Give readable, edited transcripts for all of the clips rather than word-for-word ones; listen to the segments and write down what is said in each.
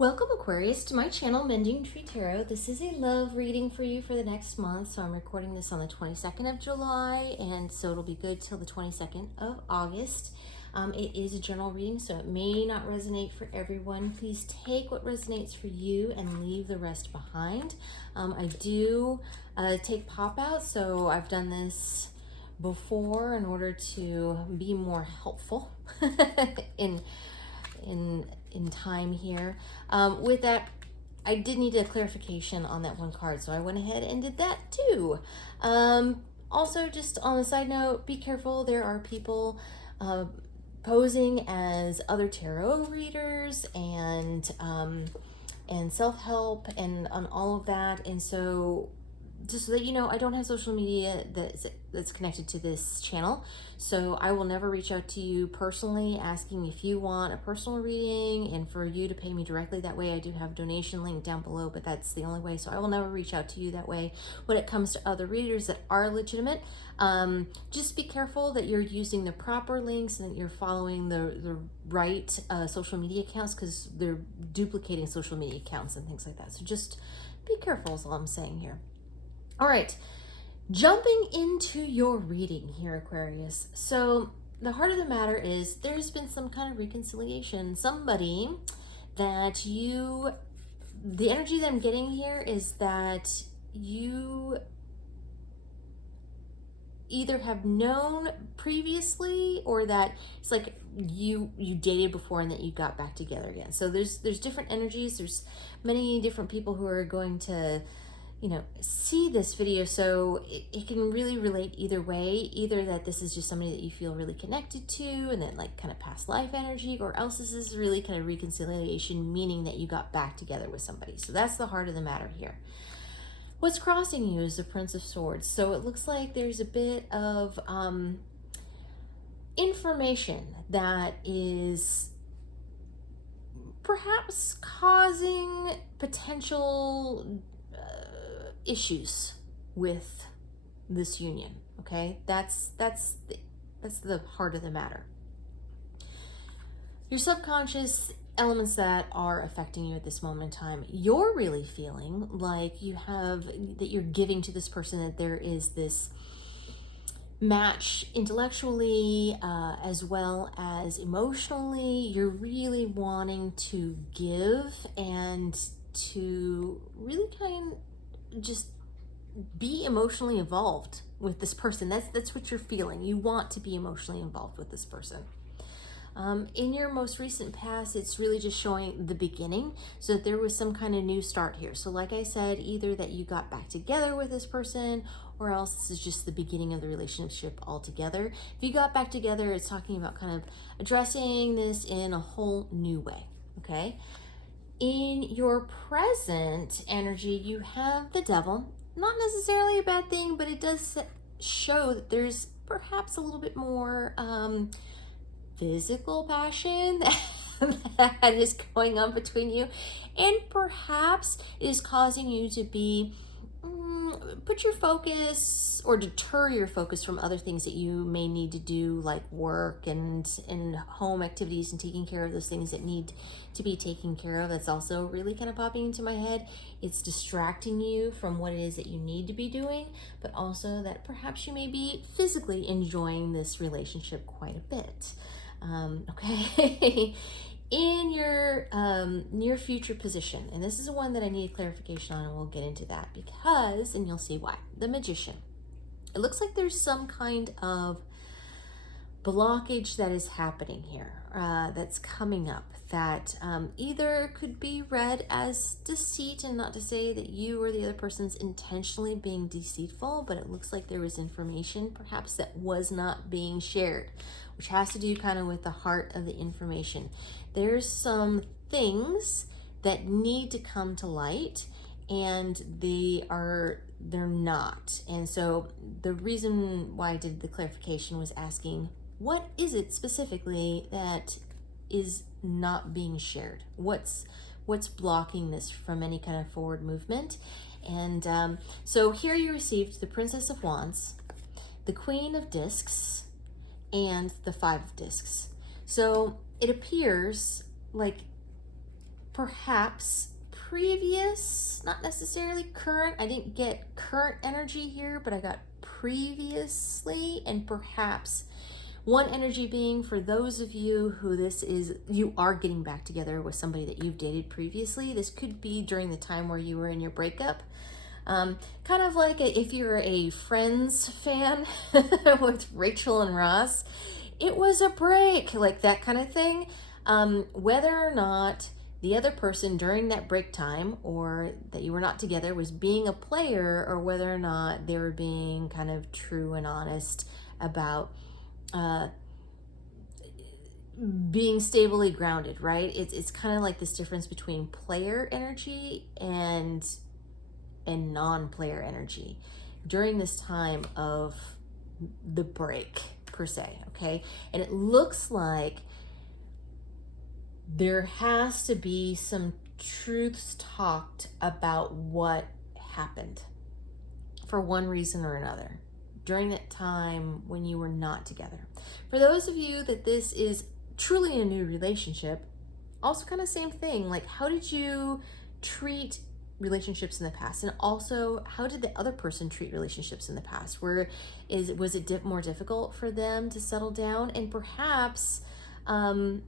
Welcome, Aquarius, to my channel, Mending Tree Tarot. This is a love reading for you for the next month. So I'm recording this on the 22nd of July, and so it'll be good till the 22nd of August. It is a general reading, so it may not resonate for everyone. Please take what resonates for you and leave the rest behind. I do take pop-outs, so I've done this before in order to be more helpful in time here. With that, I did need a clarification on that one card, so I went ahead and did that too. Also, just on a side note, be careful. There are people posing as other tarot readers and self-help and on all of that, and so just so that you know, I don't have social media that's connected to this channel, so I will never reach out to you personally asking if you want a personal reading and for you to pay me directly that way. I do have a donation link down below, but that's the only way, so I will never reach out to you that way. When it comes to other readers that are legitimate, just be careful that you're using the proper links and that you're following the right social media accounts, because they're duplicating social media accounts and things like that. So just be careful is all I'm saying here. All right, jumping into your reading here, Aquarius. So the heart of the matter is there's been some kind of reconciliation. Somebody that the energy that I'm getting here is that you either have known previously, or that it's like you dated before and that you got back together again. So there's different energies. There's many different people who are going to see this video, so it can really relate either way. Either that this is just somebody that you feel really connected to and that like kind of past life energy, or else this is really kind of reconciliation, meaning that you got back together with somebody. So that's the heart of the matter here. What's crossing you is the Prince of Swords. So it looks like there's a bit of information that is perhaps causing potential issues with this union. Okay, that's the heart of the matter. Your subconscious elements that are affecting you at this moment in time, you're really feeling like that you're giving to this person, that there is this match intellectually as well as emotionally. You're really wanting to give and to really kind of just be emotionally involved with this person. That's what you're feeling. You want to be emotionally involved with this person. In your most recent past, it's really just showing the beginning, so that there was some kind of new start here. So like I said, either that you got back together with this person, or else this is just the beginning of the relationship altogether. If you got back together, it's talking about kind of addressing this in a whole new way. Okay. In your present energy, you have the Devil. Not necessarily a bad thing, but it does show that there's perhaps a little bit more physical passion that is going on between you, and perhaps it is causing you to be put your focus or deter your focus from other things that you may need to do, like work and home activities and taking care of those things that need to be taken care of. That's also really kind of popping into my head. It's distracting you from what it is that you need to be doing, but also that perhaps you may be physically enjoying this relationship quite a bit. Okay. In your near future position, and this is one that I need clarification on, and we'll get into that because, and you'll see why. The Magician. It looks like there's some kind of blockage that is happening here, that's coming up, that either could be read as deceit, and not to say that you or the other person's intentionally being deceitful, but it looks like there was information perhaps that was not being shared, which has to do kind of with the heart of the information. There's some things that need to come to light, and they're not. And so the reason why I did the clarification was asking, what is it specifically that is not being shared? What's blocking this from any kind of forward movement? And so here you received the Princess of Wands, the Queen of Discs, and the Five of Discs. So it appears like perhaps previous, not necessarily current. I didn't get current energy here, but I got previously, and perhaps one energy being for those of you who you are getting back together with somebody that you've dated previously. This could be during the time where you were in your breakup. Kind of like if you're a Friends fan with Rachel and Ross, it was a break, like that kind of thing. Whether or not the other person during that break time or that you were not together was being a player, or whether or not they were being kind of true and honest about being stably grounded, right? It's kind of like this difference between player energy and non-player energy during this time of the break per se, okay? And it looks like there has to be some truths talked about what happened for one reason or another during that time when you were not together. For those of you that this is truly a new relationship, also kind of same thing, like how did you treat relationships in the past, and also how did the other person treat relationships in the past? Was it more difficult for them to settle down? And perhaps the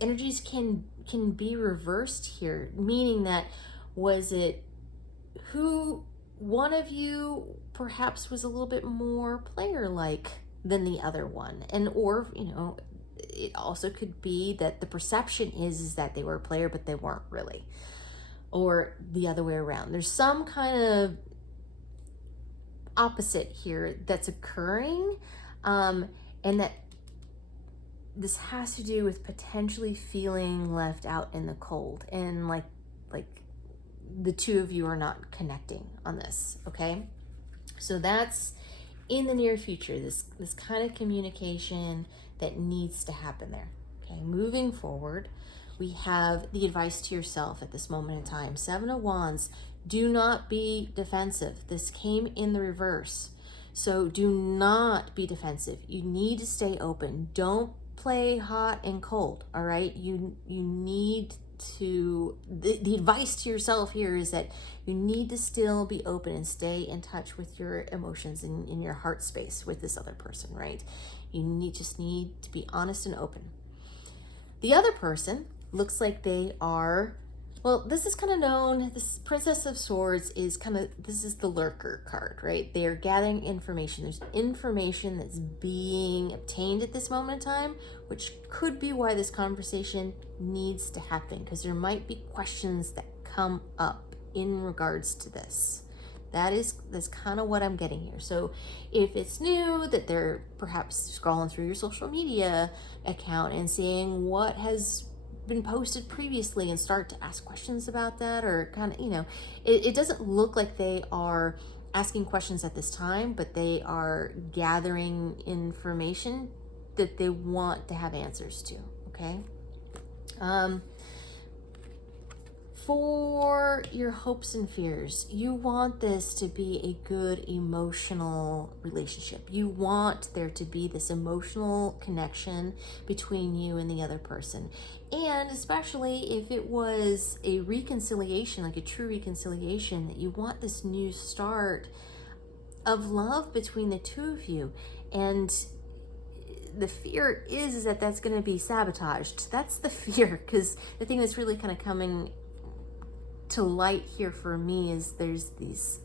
energies can be reversed here, meaning that was it who one of you perhaps was a little bit more player like than the other one, and or it also could be that the perception is that they were a player but they weren't really, or the other way around. There's some kind of opposite here that's occurring, and that this has to do with potentially feeling left out in the cold, and like the two of you are not connecting on this, okay? So that's in the near future, this kind of communication that needs to happen there, okay? Moving forward, we have the advice to yourself at this moment in time. 7 of Wands, do not be defensive. This came in the reverse. So do not be defensive. You need to stay open. Don't play hot and cold, all right? You need to, the advice to yourself here is that you need to still be open and stay in touch with your emotions and in your heart space with this other person, right? You just need to be honest and open. The other person looks like they are, well, this is kind of known, this Princess of Swords is this is the lurker card, right? They are gathering information. There's information that's being obtained at this moment in time, which could be why this conversation needs to happen, because there might be questions that come up in regards to this. That's kind of what I'm getting here. So if it's new that they're perhaps scrolling through your social media account and seeing what has been posted previously and start to ask questions about that, or kind of, it doesn't look like they are asking questions at this time, but they are gathering information that they want to have answers to, okay? For your hopes and fears, you want this to be a good emotional relationship. You want there to be this emotional connection between you and the other person. And especially if it was a reconciliation, like a true reconciliation, that you want this new start of love between the two of you. And the fear is that that's going to be sabotaged. That's the fear, because the thing that's really kind of coming to light here for me is there's these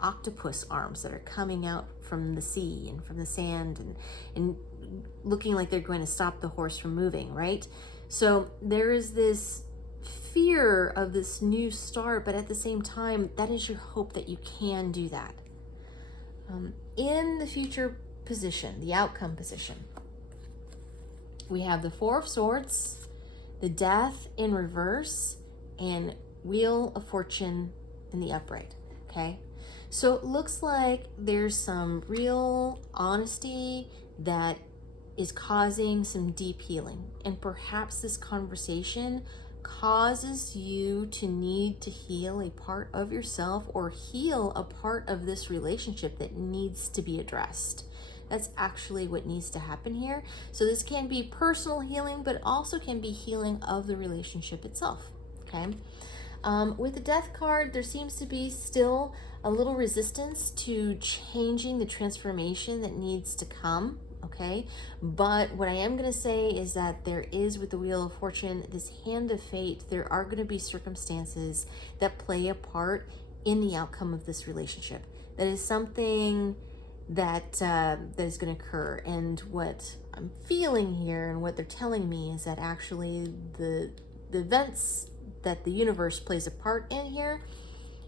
octopus arms that are coming out from the sea and from the sand and looking like they're going to stop the horse from moving, right? So there is this fear of this new start, but at the same time, that is your hope that you can do that. In the future position, the outcome position, we have the 4 of Swords, the Death in reverse, and Wheel of Fortune in the upright, okay? So it looks like there's some real honesty that is causing some deep healing. And perhaps this conversation causes you to need to heal a part of yourself, or heal a part of this relationship that needs to be addressed. That's actually what needs to happen here. So this can be personal healing, but also can be healing of the relationship itself. Okay. With the Death card, there seems to be still a little resistance to changing the transformation that needs to come. Okay, but what I am going to say is that there is, with the Wheel of Fortune, this hand of fate, there are going to be circumstances that play a part in the outcome of this relationship. That is something that is going to occur. And what I'm feeling here and what they're telling me is that actually the events that the universe plays a part in here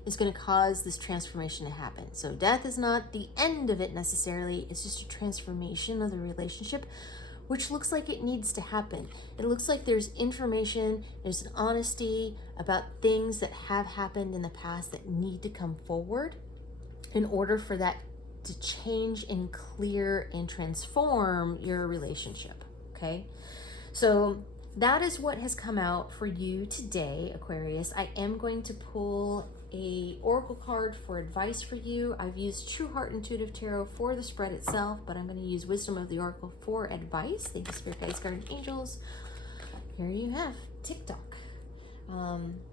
is going to cause this transformation to happen. So death is not the end of it necessarily. It's just a transformation of the relationship, which looks like it needs to happen. It looks like there's information, there's an honesty about things that have happened in the past that need to come forward in order for that to change and clear and transform your relationship. Okay, so that is what has come out for you today, Aquarius. I am going to pull a oracle card for advice for you. I've used True Heart Intuitive Tarot for the spread itself, but I'm going to use Wisdom of the Oracle for advice. Thank you, Spirit Guides, Guardian Angels. Here you have TikTok.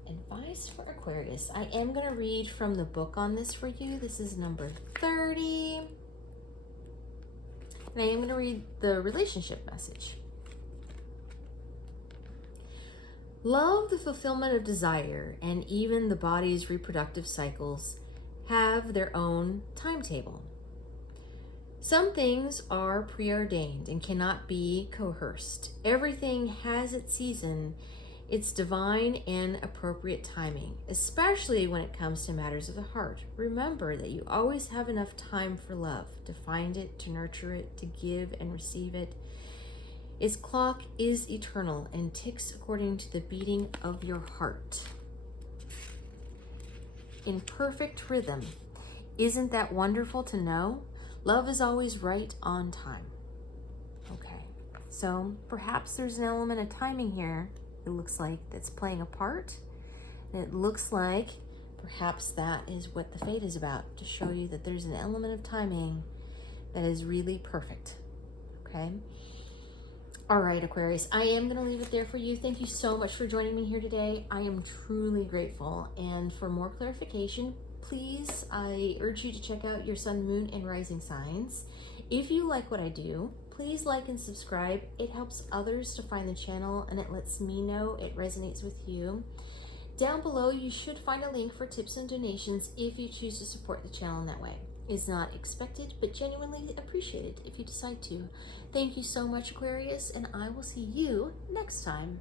Advice for Aquarius. I am going to read from the book on this for you. This is number 30. And I am going to read the relationship message. Love, the fulfillment of desire, and even the body's reproductive cycles have their own timetable. Some things are preordained and cannot be coerced. Everything has its season, its divine and appropriate timing, especially when it comes to matters of the heart. Remember that you always have enough time for love, to find it, to nurture it, to give and receive it. Its clock is eternal and ticks according to the beating of your heart, in perfect rhythm. Isn't that wonderful to know? Love is always right on time. Okay, so perhaps there's an element of timing here, it looks like, that's playing a part. And it looks like perhaps that is what the fate is about, to show you that there's an element of timing that is really perfect. Okay. All right, Aquarius, I am going to leave it there for you. Thank you so much for joining me here today. I am truly grateful. And for more clarification, please, I urge you to check out your sun, moon, and rising signs. If you like what I do, please like and subscribe. It helps others to find the channel, and it lets me know it resonates with you. Down below, you should find a link for tips and donations if you choose to support the channel in that way. It's not expected, but genuinely appreciated if you decide to. Thank you so much, Aquarius, and I will see you next time.